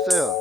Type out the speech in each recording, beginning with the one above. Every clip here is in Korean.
있어요.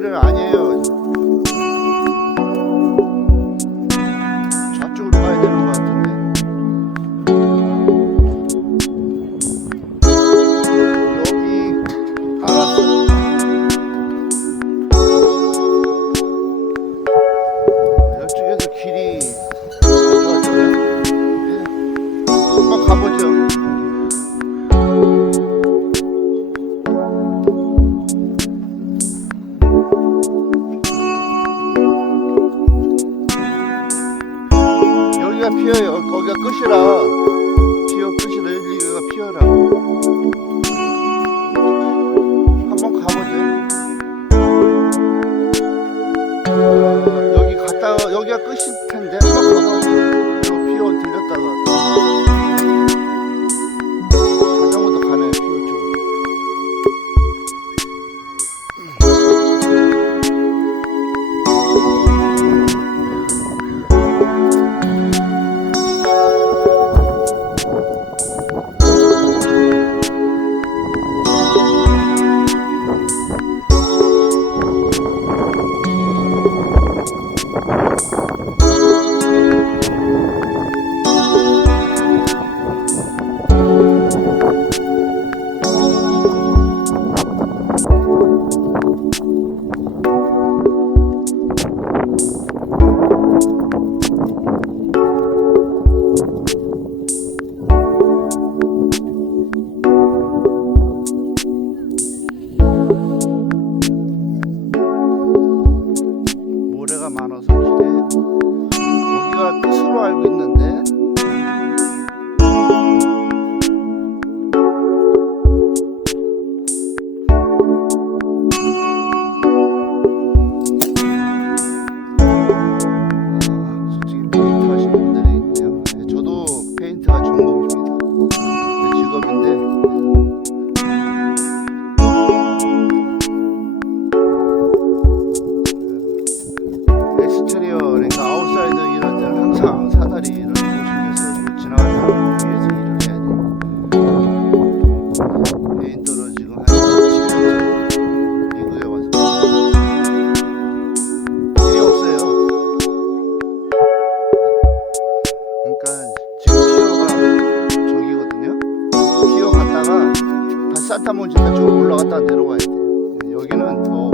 그런 아니에요. 피어요. 거기가 끝이라. 산타 모니카 쭉 올라갔다 내려와야 돼요. 여기는 더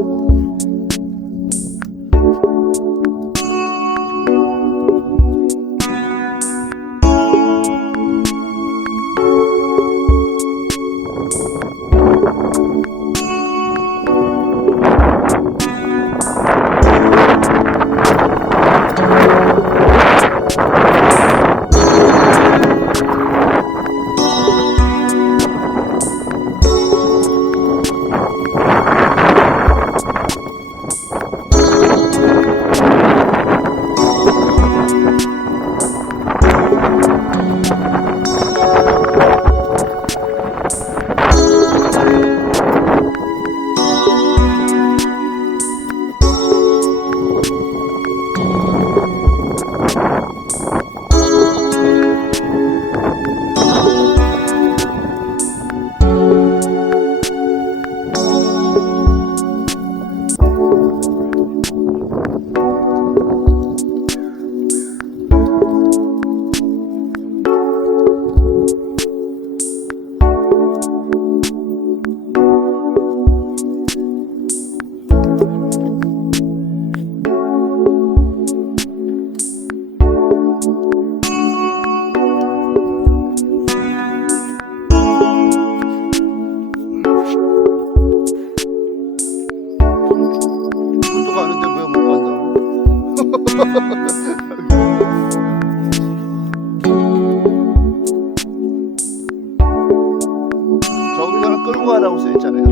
저기다가 끌고 가라고 써있잖아요.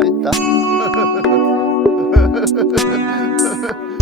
없다 물만 있다